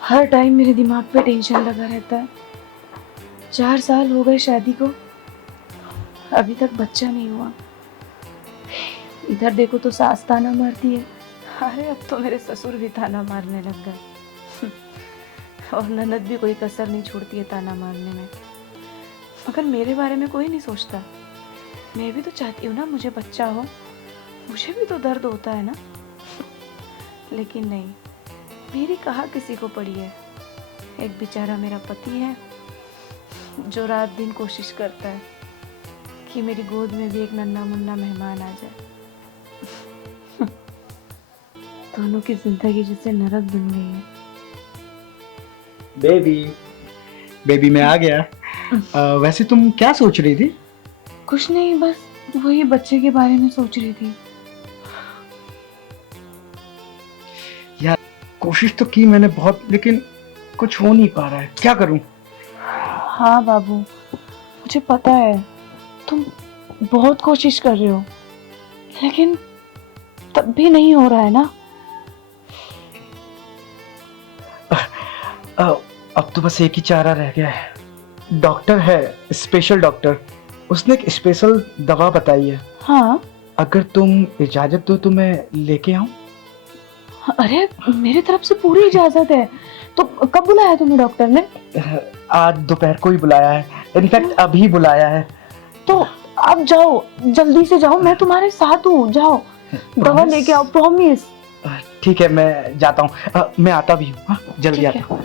हर time मेरे दिमाग पे टेंशन लगा रहता है। 4 साल हो गए शादी को, अभी तक बच्चा नहीं हुआ। इधर देखो तो सास ताना मारती है, अरे अब तो मेरे ससुर भी ताना मारने लग गए। और ननद भी कोई कसर नहीं छोड़ती है ताना मारने में। मगर मेरे बारे में कोई नहीं सोचता। मैं भी तो चाहती हूँ ना मुझे बच्चा हो, मुझे भी तो दर्द होता है ना। लेकिन नहीं, मेरी कहाँ किसी को पड़ी है। एक बेचारा मेरा पति है जो रात दिन कोशिश करता है कि मेरी गोद में भी एक नन्हा मुन्ना मेहमान आ जाए। दोनों की जिंदगी जैसे नरक बन गई है। बेबी बेबी मैं आ गया। वैसे तुम क्या सोच रही थी? कुछ नहीं, बस वही बच्चे के बारे में सोच रही थी। यार कोशिश तो की मैंने बहुत, लेकिन कुछ हो नहीं पा रहा है, क्या करूं? हाँ बाबू, मुझे पता है तुम बहुत कोशिश कर रहे हो, लेकिन तब भी नहीं हो रहा है ना। अब तो बस एक ही चारा रह गया है। डॉक्टर है, स्पेशल डॉक्टर, उसने एक स्पेशल दवा बताई है। हाँ, अगर तुम इजाजत दो तो मैं लेके आऊं? अरे मेरी तरफ से पूरी इजाजत है। तो कब बुलाया तुम्हें डॉक्टर ने? आज दोपहर को ही बुलाया है, इनफैक्ट अभी बुलाया है। तो अब जाओ, जल्दी से जाओ, मैं तुम्हारे साथ हूँ। जाओ दवा लेके आओ, प्रॉमिस। ठीक है मैं जाता हूँ, मैं आता भी हूँ। जल्दी आता हूँ।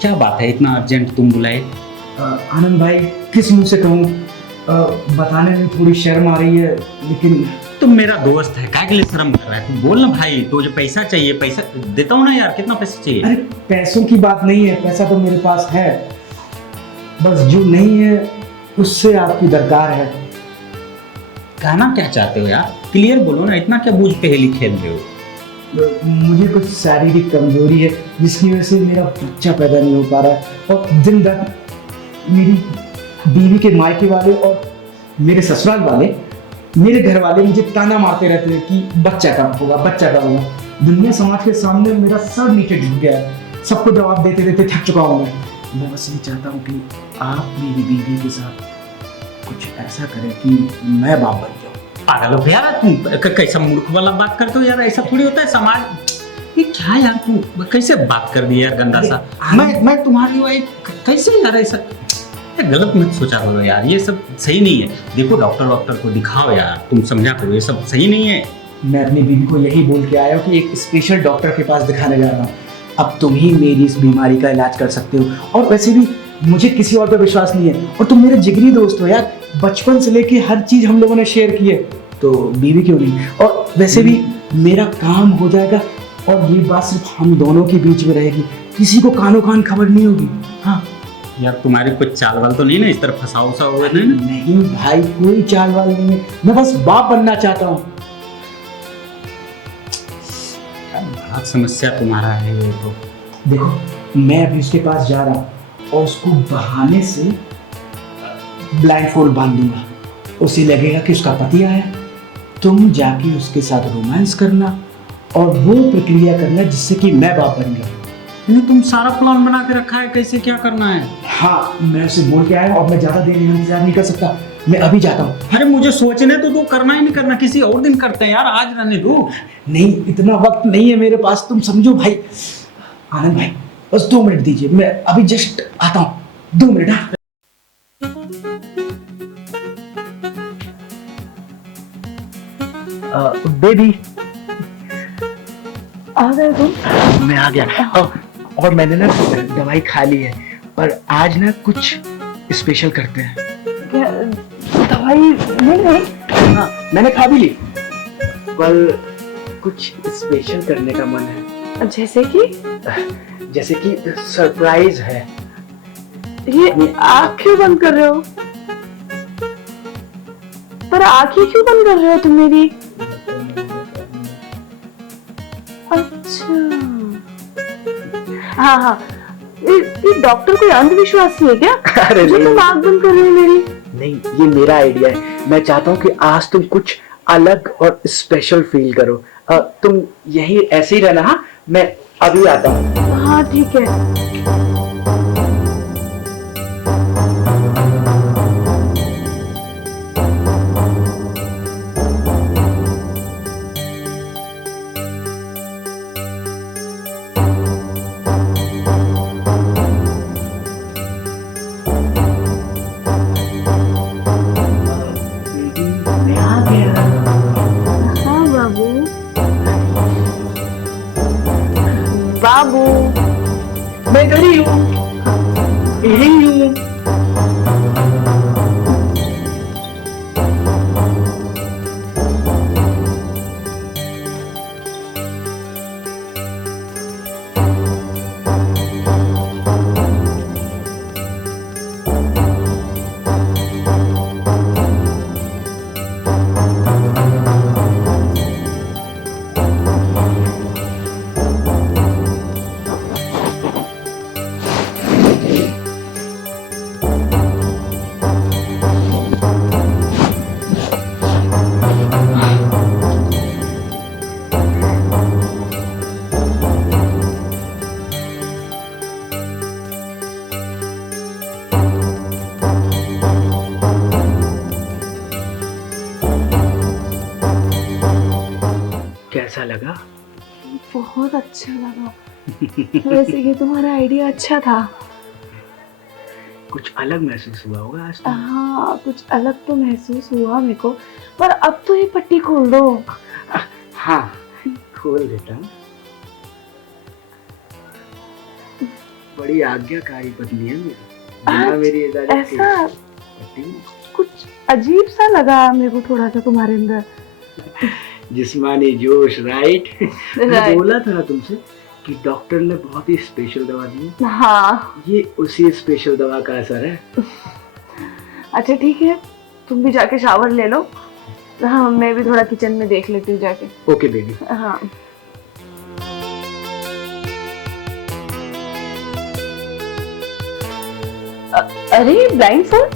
क्या बात है, इतना अर्जेंट तुम बुलाए? आनंद भाई, किस मुंह से कहूँ, बताने में थोड़ी शर्म आ रही है, लेकिन तुम मेरा दोस्त है, काय के लिए शर्म कर रहा है? तुम बोल ना भाई, तो जो पैसा चाहिए पैसा देता हूँ ना यार। कितना पैसा चाहिए? अरे पैसों की बात नहीं है, पैसा तो मेरे पास है, बस जो नहीं है उससे आपकी दरकार है। कहना क्या चाहते हो यार, क्लियर बोलो ना। इतना क्या बूझ पहेली खेल रहे हो? मुझे कुछ शारीरिक कमजोरी है जिसकी वजह से मेरा बच्चा पैदा नहीं हो पा रहा है, और दिन रात मेरी बीवी के मायके वाले और मेरे ससुराल वाले, मेरे घर वाले मुझे ताना मारते रहते हैं कि बच्चा कब होगा, बच्चा कब होगा। दुनिया समाज के सामने मेरा सर नीचे झुक गया है, सबको जवाब देते देते थक चुका हूँ मैं बस ये चाहता हूँ कि आप मेरी बीवी के साथ कुछ ऐसा करें कि मैं बाप बन जाऊँ। पागल हो गया यार तुम, कैसा मूर्ख वाला बात करते हो यार। ऐसा थोड़ी होता है समाज। ये क्या यार, तू कैसे बात कर दी यार गंदा सा। मैं तुम्हारी वाइफ कैसे यार ऐसा गलत मत सोचा करो यार, ये सब सही नहीं है। देखो डॉक्टर को दिखाओ यार, तुम समझा करो, ये सब सही नहीं है। मैं अपनी बीवी को यही बोल के आया हूँ कि एक स्पेशल डॉक्टर के पास दिखाने जा रहा हूँ। अब तुम ही मेरी इस बीमारी का इलाज कर सकते हो, और वैसे भी मुझे किसी और पे विश्वास नहीं है, और तुम मेरे जिगरी दोस्त हो यार, बचपन से लेके हर चीज हम लोगों ने शेयर की है, तो बीवी क्यों नहीं। और वैसे भी मेरा काम हो जाएगा, और ये बात सिर्फ हम दोनों के बीच में रहेगी, किसी को कानो कान खबर नहीं होगी। हाँ यार तुम्हारी कुछ चाल वाल तो नहीं ना, इस तरह फंसा उसा हुआ है ना? नहीं भाई, कोई चाल वाल नहीं है, मैं बस बाप बनना चाहता हूँ। बहुत समस्या तुम्हारा है ये तो। देखो मैं अभी उसके पास जा रहा हूँ और उसको बहाने से ब्लाइंडफोल्ड बांध दूंगा। उसे लगेगा कि उसका पति आया, तुम जाके उसके साथ रोमांस करना और वो प्रक्रिया करना जिससे कि मैं बाप बन गया। नहीं, तुम सारा प्लान बना के रखा है, कैसे क्या करना है? हाँ मैं उसे बोल के आया, और मैं ज्यादा देर यहाँ इंतजार नहीं कर सकता, मैं अभी जाता हूँ। अरे मुझे सोचने तो दो, करना ही नहीं करना किसी और दिन करते हैं यार, आज रहने दो। नहीं इतना वक्त नहीं है मेरे पास, तुम समझो भाई। आनंद भाई बस 2 मिनट दीजिए, मैं अभी जस्ट आता हूँ, 2 मिनट। हाँ बेबी, आ गए तुम? मैं आ गया, और मैंने ना दवाई खा ली है, और आज ना कुछ स्पेशल करते हैं। क्या दवाई नहीं? हाँ मैंने खा भी ली, पर कुछ स्पेशल करने का मन है। जैसे कि सरप्राइज है। ये आँख क्यों बंद कर रहे हो? पर आँखें क्यों बंद कर रहे हो तुम मेरी? अच्छा हाँ हाँ, ये डॉक्टर कोई अंधविश्वासी है क्या? अरे जो तुम आंख बंद कर रही हो मेरी। नहीं, ये मेरा आइडिया है। मैं चाहता हूँ कि आज तुम कुछ अलग और स्पेशल फील करो। तुम यही ऐसे ही रहना। हाँ, मैं अभी आता हूँ। हाँ ठीक है। मैं आ गया। हाँ बाबू। बाबू मैं इधर ही हूँ, यही हूँ। कैसा लगा? बहुत अच्छा लगा। वैसे ये तुम्हारा आइडिया अच्छा था। कुछ अलग महसूस हुआ होगा आज तो। हाँ कुछ अलग तो महसूस हुआ मेरे को, पर अब तो ये पट्टी खोल दो। हाँ, खोल देता हूँ। बड़ी आज्ञाकारी पत्नी है मेरी, बिना मेरी इजाजत के ऐसा पट्टी। कुछ अजीब सा लगा मेरे को थोड़ा सा तुम्हारे अंदर। जिस्मानी जोश, राइट? मैं Right. बोला था ना तुमसे कि डॉक्टर ने बहुत ही स्पेशल दवा दी है। हाँ ये उसी स्पेशल दवा का असर है। अच्छा ठीक है, तुम भी जाके शावर ले लो। हाँ मैं भी थोड़ा किचन में देख लेती हूँ जाके। Okay baby. हाँ अरे ब्लाइंड फोल्ड,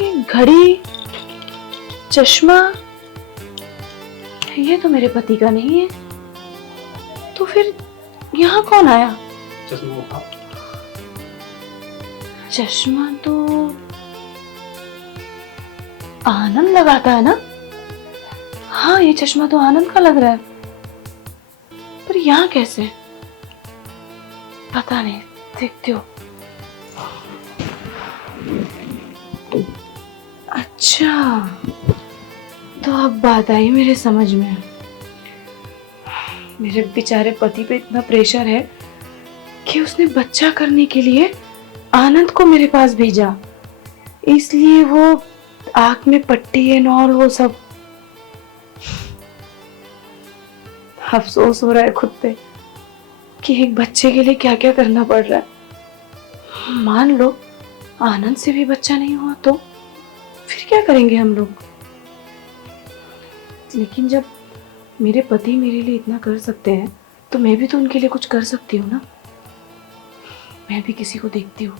ये घड़ी, चश्मा, ये तो मेरे पति का नहीं है। तो फिर यहाँ कौन आया? चश्मा उठाओ। चश्मा तो आनंद लगाता है ना? हाँ ये चश्मा तो आनंद का लग रहा है, पर यहाँ कैसे? पता नहीं, देखती हो। अच्छा तो अब बात आई मेरे समझ में। मेरे बेचारे पति पे इतना प्रेशर है कि उसने बच्चा करने के लिए आनंद को मेरे पास भेजा, इसलिए वो आंख में पट्टी एंड ऑल वो सब। अफसोस हो रहा है खुद पे कि एक बच्चे के लिए क्या क्या करना पड़ रहा है। मान लो आनंद से भी बच्चा नहीं हुआ तो फिर क्या करेंगे हम लोग? लेकिन जब मेरे पति मेरे लिए इतना कर सकते हैं तो मैं भी तो उनके लिए कुछ कर सकती हूँ ना। मैं भी किसी को देखती हूँ,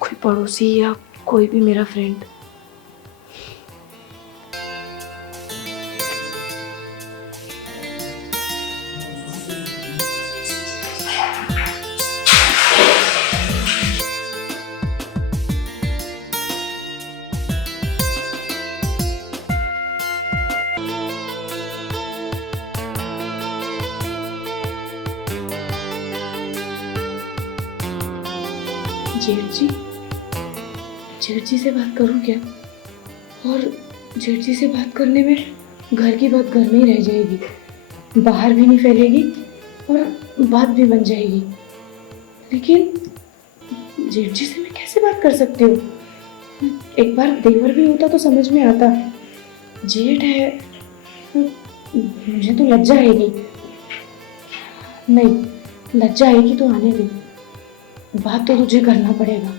कोई पड़ोसी या कोई भी मेरा फ्रेंड। जेठ जी, जेठ जी से बात करूं क्या? और जेठ जी से बात करने में घर की बात घर में ही रह जाएगी, बाहर भी नहीं फैलेगी और बात भी बन जाएगी। लेकिन जेठ जी से मैं कैसे बात कर सकती हूँ? एक बार देवर भी होता तो समझ में आता। जेठ है, मुझे तो लज्जा आएगी। नहीं, लज्जा आएगी तो आने दे, बात तो तुझे करना पड़ेगा।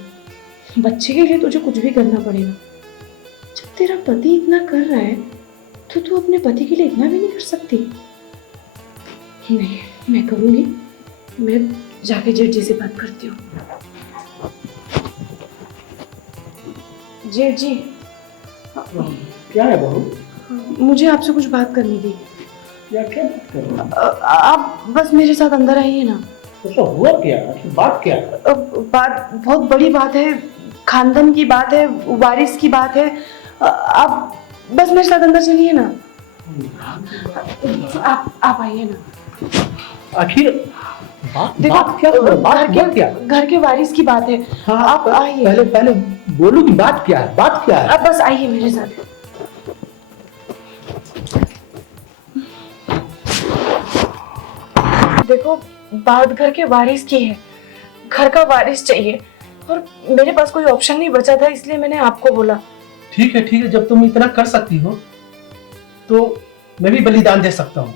बच्चे के लिए तुझे कुछ भी करना पड़ेगा। जब तेरा पति इतना कर रहा है तो तू अपने पति के लिए इतना भी नहीं कर सकती? नहीं, मैं करूँगी। मैं जाके जेठ जी से बात करती हूँ। जेठ जी, क्या है बहू? मुझे आपसे कुछ बात करनी थी। क्या क्या बात कर रहे हो? आप बस मेरे साथ अंदर आइए ना। तो हुआ क्या? बात क्या है? बात बहुत बड़ी बात है, खानदान की बात है, वारिस की बात है। आप बस मेरे साथ अंदर चलिए ना। आप आइए ना। आखिर बात देखो, बात क्या? बात क्या? घर के वारिस की बात है। हाँ, आप आइए। पहले पहले बोलो कि बात क्या है? बात क्या है? आप बस आइए मेरे साथ। देखो, बात घर के वारिस की है। घर का वारिस चाहिए और मेरे पास कोई ऑप्शन नहीं बचा था, इसलिए मैंने आपको बोला। ठीक है, जब तुम इतना कर सकती हो तो मैं भी बलिदान दे सकता हूँ।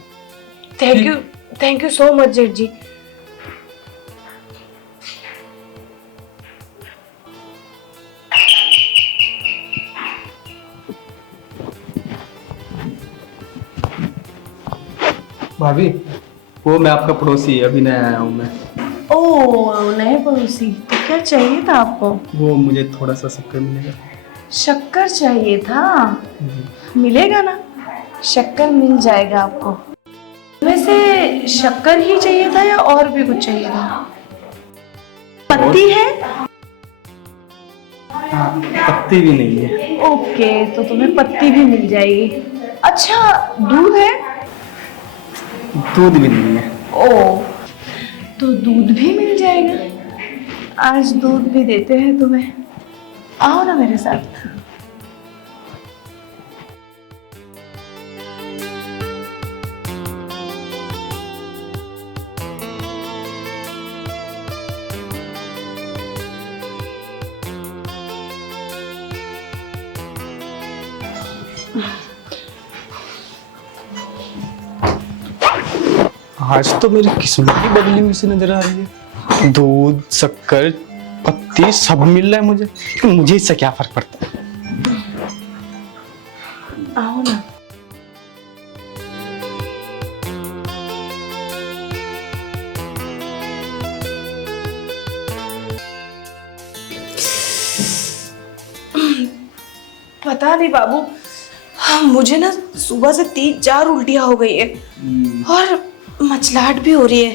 थैंक यू सो मच जेठ जी। भाभी, वो मैं आपका पड़ोसी, अभी नया आया हूँ मैं। ओ, नए पड़ोसी, तो क्या चाहिए था आपको? वो मुझे थोड़ा सा शक्कर मिलेगा? शक्कर चाहिए था? जी। मिलेगा ना, शक्कर मिल जाएगा आपको। वैसे शक्कर ही चाहिए था या और भी कुछ चाहिए था? पत्ती है? हाँ, पत्ती भी नहीं है। ओके, तो तुम्हें पत्ती भी मिल जाएगी। अच्छा, दूध है? दूध भी नहीं है। ओ, तो दूध भी मिल जाएगा। आज दूध भी देते हैं तुम्हें। आओ ना मेरे साथ। आज तो मेरी किस्मत ही बदली हुई सी नजर आ रही है। दूध, शक्कर, पत्ती सब मिल रहा है मुझे, तो मुझे इससे क्या फर्क पड़ता है? आओ ना। पता नहीं बाबू, मुझे ना सुबह से 3-4 उल्टियां हो गई है और मचलाहट भी हो रही है।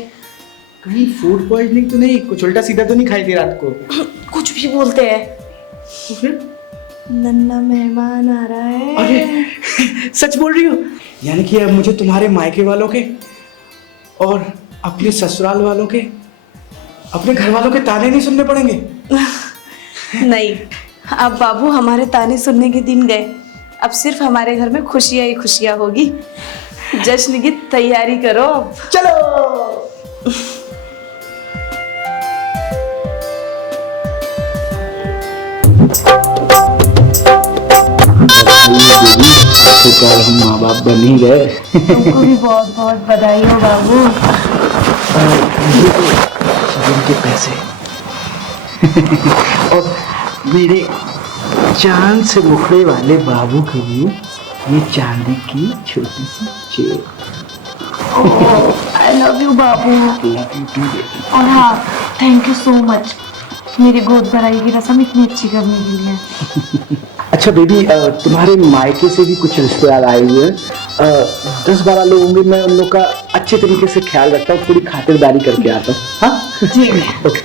कहीं फूड पॉइजनिंग तो नहीं? कुछ उल्टा सीधा तो नहीं खाई थी रात को? कुछ भी बोलते हैं। तो फिर? नन्ना मेहमान आ रहा है। अरे सच बोल रही हो? यानी कि अब मुझे तुम्हारे मायके वालों के और अपने ससुराल वालों के, अपने घर वालों के ताने नहीं सुनने पड़ेंगे? नहीं, अब बाबू हमारे ताने सुनने के दिन गए। अब सिर्फ हमारे घर में खुशियां ही खुशियां होगी। जश्न की तैयारी करो अब। चलो। आखिरकार हम माँ बाप बन ही गए। तुमको भी बहुत बहुत बधाई हो बाबू। शगन के पैसे और मेरे चांद से मुखड़े वाले बाबू के लिए ये चांदी की छोटी सी chain. I love you babu. Love you too, baby. और हाँ, थैंक यू सो मच मेरी गोद भराई की रस्म इतनी अच्छी करने के लिए। अच्छा बेबी, तुम्हारे मायके से भी कुछ रिश्तेदार आए हुए हैं। 10-12 लोग होंगे। मैं उन लोग का अच्छे तरीके से ख्याल रखता हूँ, पूरी खातिरदारी करके आता हूँ। हाँ जी। ओके।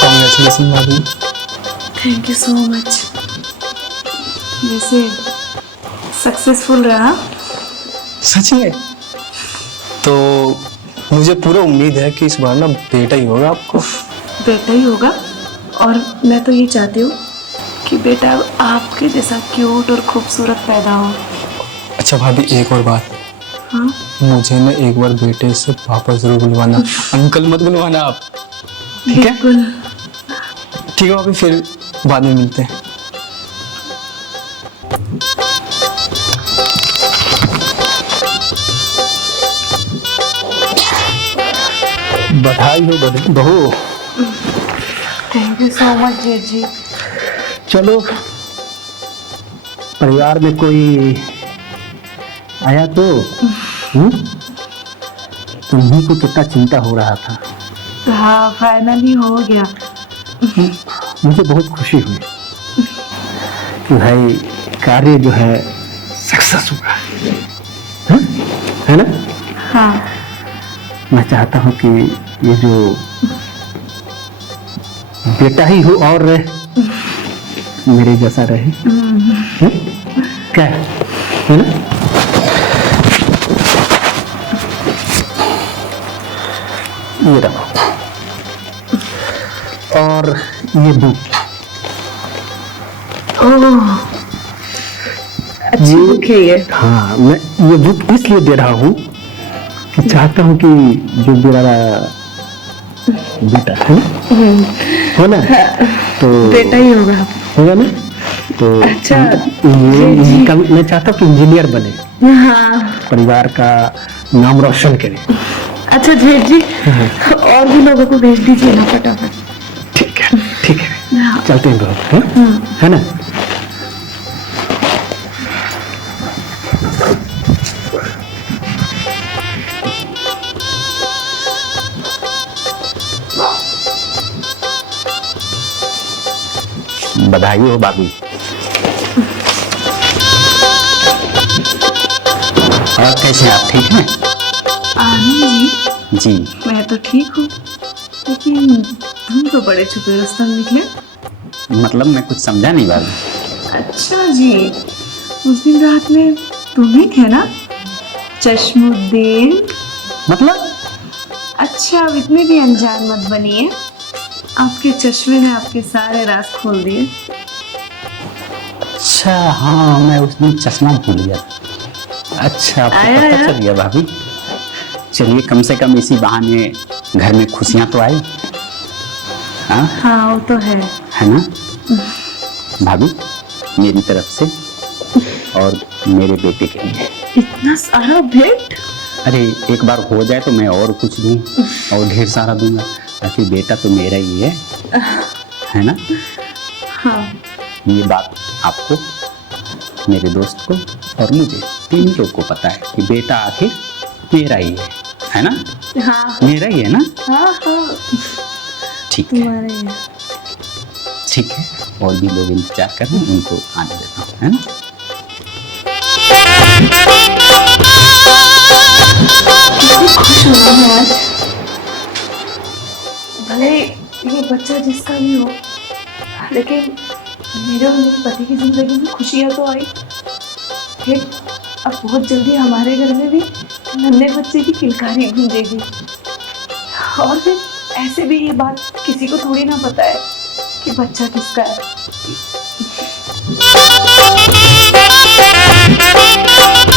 कांग्रेचुलेशन भाभी। Thank you so much. वैसे सक्सेसफुल रहा? सच में? तो मुझे पूरा उम्मीद है कि इस बार ना बेटा ही होगा आपको। बेटा ही होगा, और मैं तो ये चाहती हूँ कि बेटा आपके जैसा क्यूट और खूबसूरत पैदा हो। अच्छा भाभी, एक और बात। हाँ? मुझे ना एक बार बेटे से पापा जरूर बुलवाना। अंकल मत बुलवाना आप, ठीक है? बिल्कुल। ठीक है भाभी, फिर बाद में मिलते हैं। बधाई हो बहू। थैंक यू सो मच जेठ जी। चलो, परिवार में कोई आया तो तुम्ही को कितना चिंता हो रहा था। हाँ, फाइनली हो गया। मुझे बहुत खुशी हुई कि भाई कार्य जो है सक्सेस हुआ, है ना। हाँ, मैं चाहता हूँ कि ये जो बेटा ही हो और मेरे जैसा रहे। क्या है ना। ये रखो, और ये बुक। ओह, अच्छी बुक है ये। हाँ, मैं ये बुक इसलिए दे रहा हूँ कि चाहता हूँ कि जो मेरा बेटा है हो ना, तो बेटा ही होगा। होगा ना, तो अच्छा, मैं चाहता हूँ कि इंजीनियर बने, हाँ। परिवार का नाम रोशन करे। अच्छा जेठ जी, और भी लोगों को भेज दीजिए ना फटाफट। ठीक है, ठीक है, हाँ। चलते हैं बहुत, है ना। बधाई हो भाभी। और कैसे आप, ठीक हैं? आनंद जी, जी, मैं तो ठीक हूँ, लेकिन तुम तो बड़े छुपे रुस्तम निकले। मतलब मैं कुछ समझा नहीं भाभी। अच्छा जी, उस दिन रात में तुम ही थे ना, चश्मुद्दीन। मतलब अच्छा, अब इतने भी अनजान मत बनिए, आपके चश्मे ने आपके सारे राज खोल दिए। अच्छा, हाँ मैं उस दिन चश्मा भूल गया था। अच्छा, आपको आया पता है? चल गया भाभी। चलिए, कम से कम इसी बहाने घर में खुशियां तो आई। हाँ, हाँ, वो तो है। है ना भाभी, मेरी तरफ से और मेरे बेटे के लिए। इतना सारा भेंट। अरे एक बार हो जाए तो मैं और कुछ दूं, और ढेर सारा दूंगा। आखिर बेटा तो मेरा ही है ना। हाँ, ये बात आपको, मेरे दोस्त को और मुझे तीनों को पता है कि बेटा आखिर मेरा ही है ना। हाँ, मेरा ही है ना। हाँ, हाँ, ठीक है, तुम्हारे ही है। ठीक है। और भी लोग इंतजार कर रहे हैं, उनको आने देता हूँ, है ना। कितनी खुश हुआ मैं आज। भले ये बच्चा जिसका भी हो, लेकिन मेरे और मेरे पति की जिंदगी में खुशियाँ तो आई। फिर अब बहुत जल्दी हमारे घर में भी नन्हे बच्चे की किलकारी गूंजेगी। और फिर ऐसे भी ये बात किसी को थोड़ी ना पता है कि बच्चा किसका है।